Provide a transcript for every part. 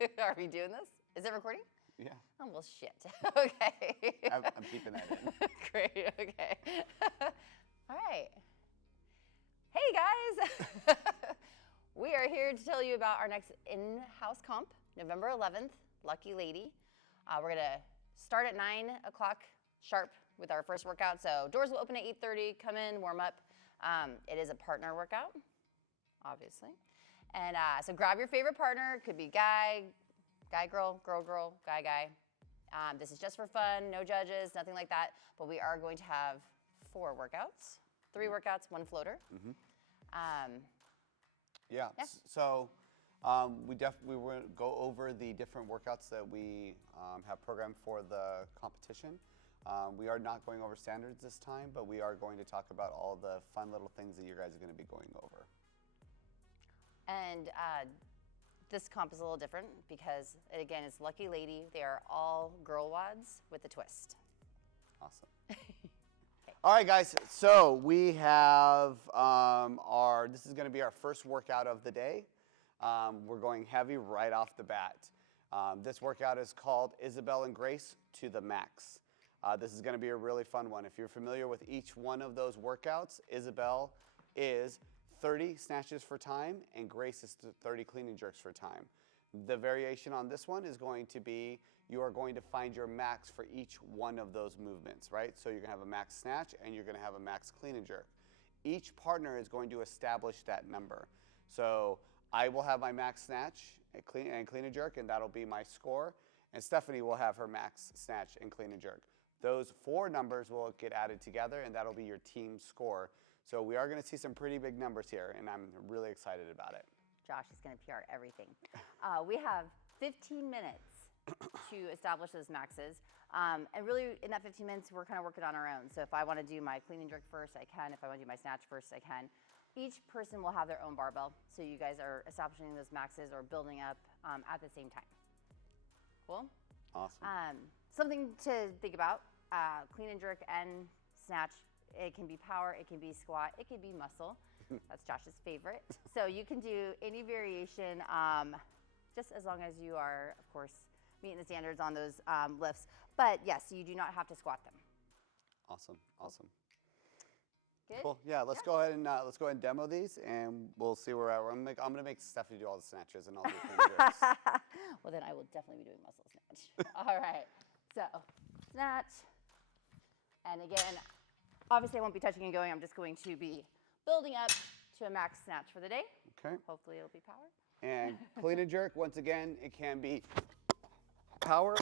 Are we doing this? Is it recording? Yeah. Oh, well, shit. Okay. I'm keeping that in. Great, okay. All right. Hey, guys. We are here to tell you about our next in-house comp, November 11th, Lucky Lady. We're going to start at 9 o'clock sharp with our first workout. So doors will open at 8:30. Come in, warm up. It is a partner workout, obviously. And so grab your favorite partner. Could be guy, girl, girl, guy. This is just for fun, no judges, nothing like that. But we are going to have 4 workouts, 3 workouts, 1 floater. Mm-hmm. Yeah. So we will go over the different workouts that we have programmed for the competition. We are not going over standards this time, but we are going to talk about all the fun little things that you guys are going to be going over. And this comp is a little different because, again, it's Lucky Lady. They are all girl wads with a twist. Awesome. All right, guys. So we have this is going to be our first workout of the day. We're going heavy right off the bat. This workout is called Isabel and Grace to the max. This is going to be a really fun one. If you're familiar with each one of those workouts, Isabel is 30 snatches for time, and Grace is 30 clean and jerks for time. The variation on this one is going to be you are going to find your max for each one of those movements, right? So you're going to have a max snatch and you're going to have a max clean and jerk. Each partner is going to establish that number. So I will have my max snatch and clean and jerk, and that'll be my score. And Stephanie will have her max snatch and clean and jerk. Those 4 numbers will get added together, and that'll be your team score. So we are going to see some pretty big numbers here, and I'm really excited about it. Josh is going to PR everything. We have 15 minutes to establish those maxes. And really, in that 15 minutes, we're kind of working on our own. So if I want to do my clean and jerk first, I can. If I want to do my snatch first, I can. Each person will have their own barbell. So you guys are establishing those maxes or building up at the same time. Cool? Awesome. Something to think about, clean and jerk and snatch. It can be power, it can be squat, it can be muscle. That's Josh's favorite. So you can do any variation, just as long as you are, of course, meeting the standards on those lifts. But yes, you do not have to squat them. Awesome. Good? Cool. Yeah, let's go ahead and demo these, and we'll see where we're at. I'm gonna make Stephanie do all the snatches, and I'll do clean and jerks. Well, then I will definitely be doing muscle snatch. All right. So snatch, and again, obviously I won't be touching and going. I'm just going to be building up to a max snatch for the day. Okay. Hopefully it'll be power. And clean and jerk, once again, it can be power,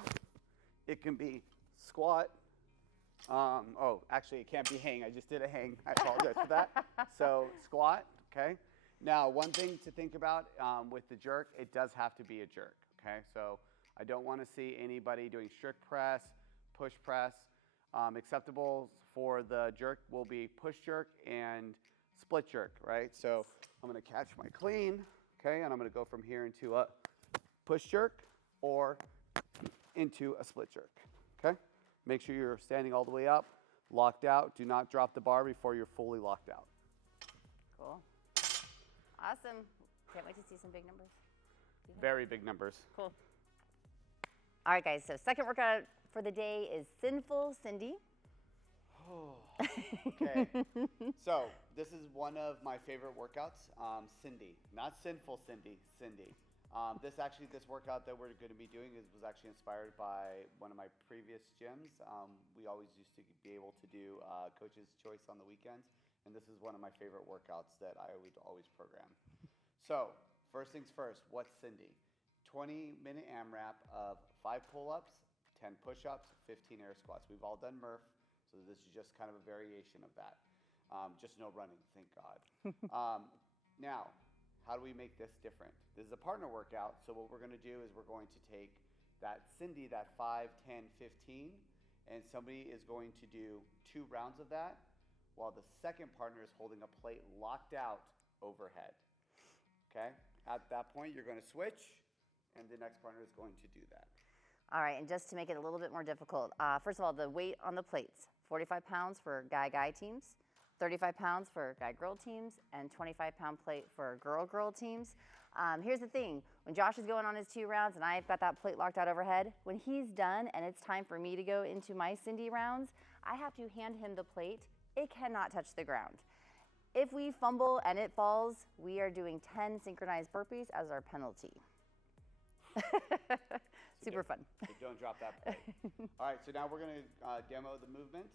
it can be squat. Actually, it can't be hang. I just did a hang. I apologize for that. So squat, okay? Now, one thing to think about with the jerk, it does have to be a jerk, okay? So I don't want to see anybody doing strict press, push press. Acceptable for the jerk will be push jerk and split jerk, right? So I'm going to catch my clean, okay, and I'm going to go from here into a push jerk or into a split jerk, okay? Make sure you're standing all the way up, locked out. Do not drop the bar before you're fully locked out. Cool. Awesome. Can't wait to see some big numbers. Very big numbers. Cool. All right, guys, so second workout for the day is Sinful Cindy. Okay. So this is one of my favorite workouts, Cindy. Not Sinful Cindy, Cindy. This workout that we're going to be doing was actually inspired by one of my previous gyms. We always used to be able to do Coach's Choice on the weekends, and this is one of my favorite workouts that I would always program. So first things first, what's Cindy? 20-minute AMRAP of 5 pull-ups, 10 push-ups, 15 air squats. We've all done Murph, so this is just kind of a variation of that. Just no running, thank God. Now, how do we make this different? This is a partner workout, so what we're going to do is we're going to take that Cindy, that 5, 10, 15, and somebody is going to do 2 rounds of that, while the second partner is holding a plate locked out overhead. Okay? At that point, you're going to switch, and the next partner is going to do that. All right, and just to make it a little bit more difficult, first of all, the weight on the plates, 45 pounds for guy teams, 35 pounds for guy-girl teams, and 25-pound plate for girl-girl teams. Here's the thing, when Josh is going on his 2 rounds and I've got that plate locked out overhead, when he's done and it's time for me to go into my Cindy rounds, I have to hand him the plate. It cannot touch the ground. If we fumble and it falls, we are doing 10 synchronized burpees as our penalty. Super fun. So don't drop that plate. All right, so now we're going to demo the movements.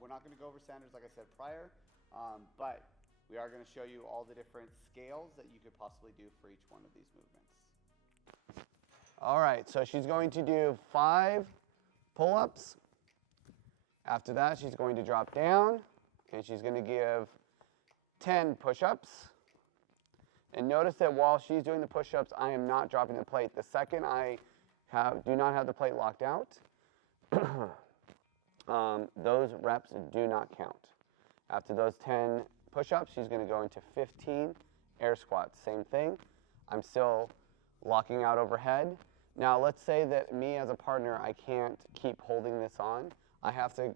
We're not going to go over standards like I said prior, but we are going to show you all the different scales that you could possibly do for each one of these movements. All right, so she's going to do 5 pull-ups. After that, she's going to drop down, and she's going to give 10 push-ups. And notice that while she's doing the push-ups, I am not dropping the plate. The second I do not have the plate locked out, those reps do not count. After those 10 push-ups, she's going to go into 15 air squats. Same thing. I'm still locking out overhead. Now, let's say that me as a partner, I can't keep holding this on. I have to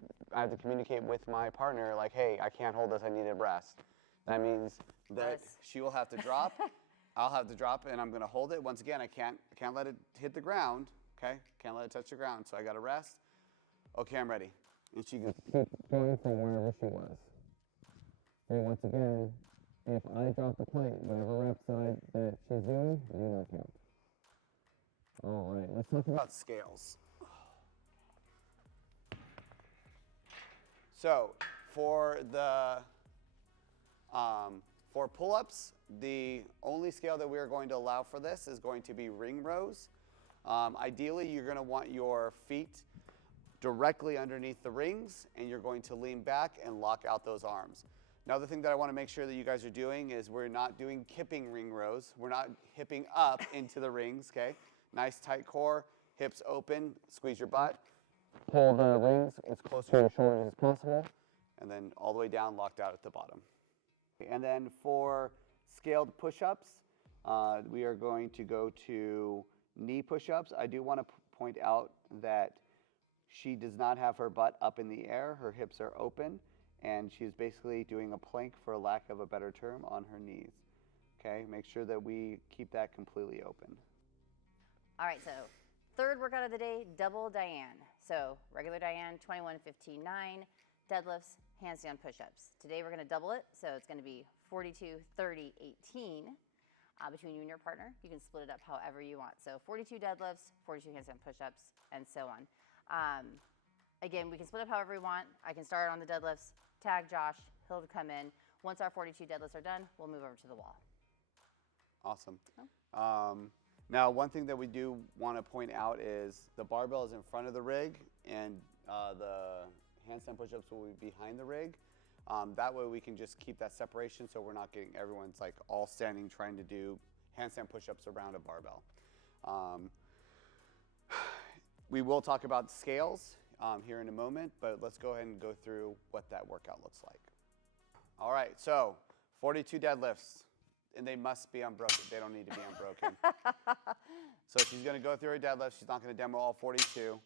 communicate with my partner, like, hey, I can't hold this. I need a rest. That means that she will have to drop. I'll have to drop, and I'm going to hold it. Once again, I can't let it hit the ground. Okay, can't let it touch the ground. So I got to rest. Okay, I'm ready. And she can keep going from wherever she was. And once again, if I drop the plate, whatever rep side that she's doing, do not count. All right, let's talk about scales. So for the for pull-ups, the only scale that we are going to allow for this is going to be ring rows. Ideally, you're going to want your feet directly underneath the rings, and you're going to lean back and lock out those arms. Another thing that I want to make sure that you guys are doing is we're not doing kipping ring rows. We're not hipping up into the rings, okay? Nice tight core, hips open, squeeze your butt. Pull the rings as close to your shoulders as possible, and then all the way down, locked out at the bottom. And then for scaled push-ups, we are going to go to knee push-ups. I do want to point out that she does not have her butt up in the air. Her hips are open, and she's basically doing a plank, for lack of a better term, on her knees. Okay, make sure that we keep that completely open. All right, so third workout of the day, double Diane. So regular Diane, 21, 15, 9, deadlifts, handstand push-ups. Today we're going to double it, so it's going to be 42, 30, 18 between you and your partner. You can split it up however you want. So 42 deadlifts, 42 handstand push-ups, and so on. Again, we can split up however we want. I can start on the deadlifts, tag Josh, he'll come in. Once our 42 deadlifts are done, we'll move over to the wall. Awesome. Now, one thing that we do want to point out is the barbell is in front of the rig, and the handstand push-ups will be behind the rig. That way we can just keep that separation, so we're not getting everyone's like all standing trying to do handstand push-ups around a barbell. We will talk about scales here in a moment, but let's go ahead and go through what that workout looks like. All right, so 42 deadlifts. And they must be unbroken. They don't need to be unbroken. So she's going to go through her deadlift. She's not going to demo all 42.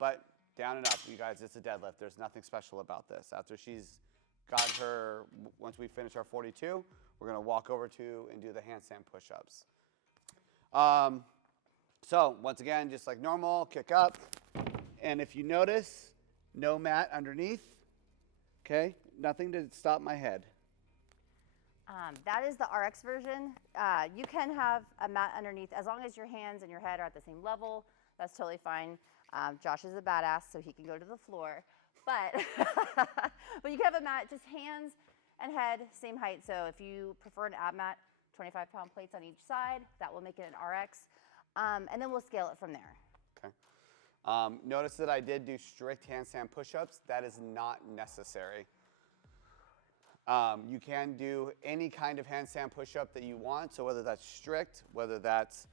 But down and up, you guys, it's a deadlift. There's nothing special about this. After she's got her, once we finish our 42, we're going to walk over to and do the handstand push-ups. So once again, just like normal, kick up. And if you notice, no mat underneath. Okay? Nothing to stop my head. That is the RX version. You can have a mat underneath as long as your hands and your head are at the same level. That's totally fine. Josh is a badass, so he can go to the floor. But, but you can have a mat, just hands and head, same height. So if you prefer an ab mat, 25-pound plates on each side, that will make it an RX. And then we'll scale it from there. Okay. Notice that I did do strict handstand push-ups. That is not necessary. You can do any kind of handstand push-up that you want. So whether that's strict, whether that's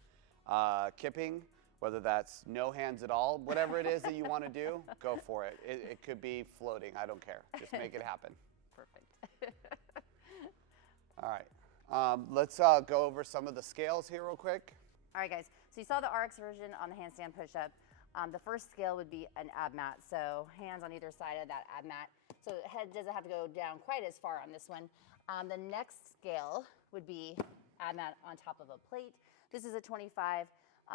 kipping, whether that's no hands at all, whatever it is that you want to do, go for it. It could be floating. I don't care. Just make it happen. Perfect. All right. Let's go over some of the scales here real quick. All right, guys. So you saw the RX version on the handstand push-up. The first scale would be an ab mat. So hands on either side of that ab mat. So the head doesn't have to go down quite as far on this one. The next scale would be add that on top of a plate. This is a 25.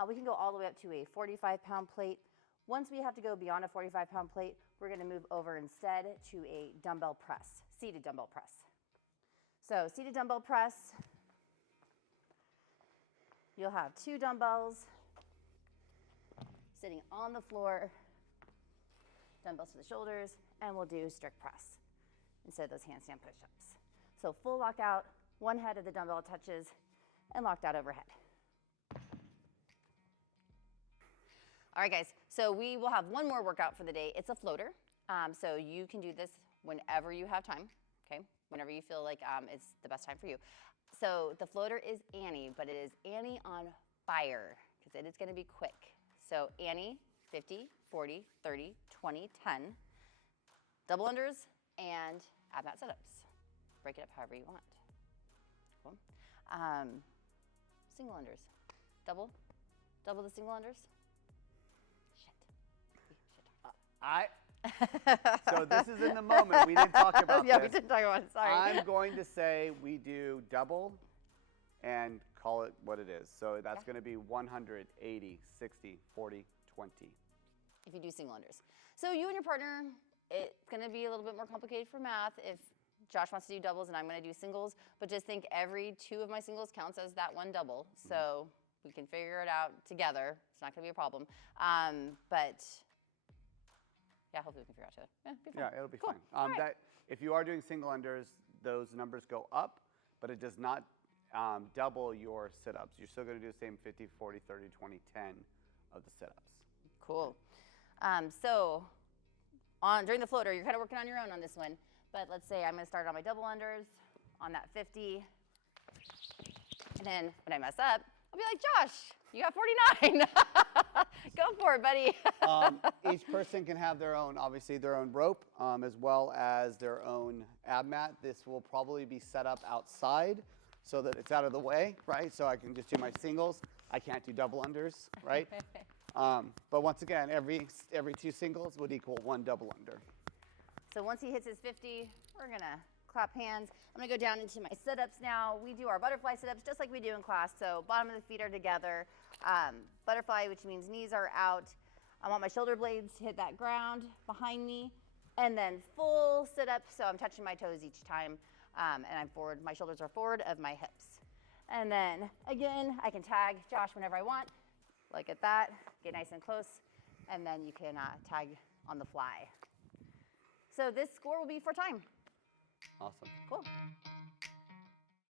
We can go all the way up to a 45-pound plate. Once we have to go beyond a 45-pound plate, we're going to move over instead to a dumbbell press, seated dumbbell press. So seated dumbbell press, you'll have 2 dumbbells sitting on the floor, dumbbells to the shoulders, and we'll do strict press instead of those handstand push-ups. So full lockout, one head of the dumbbell touches, and locked out overhead. All right, guys, so we will have one more workout for the day. It's a floater, so you can do this whenever you have time, okay? Whenever you feel like it's the best time for you. So the floater is Annie, but it is Annie on fire, because it is gonna be quick. So Annie, 50, 40, 30, 20, 10, double unders, and ab mat sit-ups. Break it up however you want. Cool. Single unders. Double the single unders. So this is in the moment. We didn't talk about yeah, this. we didn't talk about it. Sorry. I'm going to say we do double and call it what it is. So that's going to be 100, 80, 60, 40, 20. If you do single unders. So you and your partner, it's going to be a little bit more complicated for math if Josh wants to do doubles and I'm going to do singles. But just think every 2 of my singles counts as that one double. So we can figure it out together. It's not going to be a problem. But yeah, hopefully we can figure out together. Yeah, be fun. Yeah, it'll be Cool. fine. All right. If you are doing single unders, those numbers go up, but it does not double your sit-ups. You're still going to do the same 50, 40, 30, 20, 10 of the sit-ups. Cool. So during the floater, you're kind of working on your own on this one. But let's say I'm going to start on my double unders on that 50. And then when I mess up, I'll be like, Josh, you got 49. Go for it, buddy. Each person can have their own, obviously their own rope, as well as their own ab mat. This will probably be set up outside so that it's out of the way, right? So I can just do my singles. I can't do double unders, right? But once again, every 2 singles would equal 1 double under. So once he hits his 50, we're going to clap hands. I'm going to go down into my sit-ups now. We do our butterfly sit-ups just like we do in class. So bottom of the feet are together. Butterfly, which means knees are out. I want my shoulder blades to hit that ground behind me. And then full sit-up, so I'm touching my toes each time. And I'm forward. My shoulders are forward of my hips. And then, again, I can tag Josh whenever I want. Like at that. Get nice and close. And then you can tag on the fly. So this score will be for time. Awesome. Cool.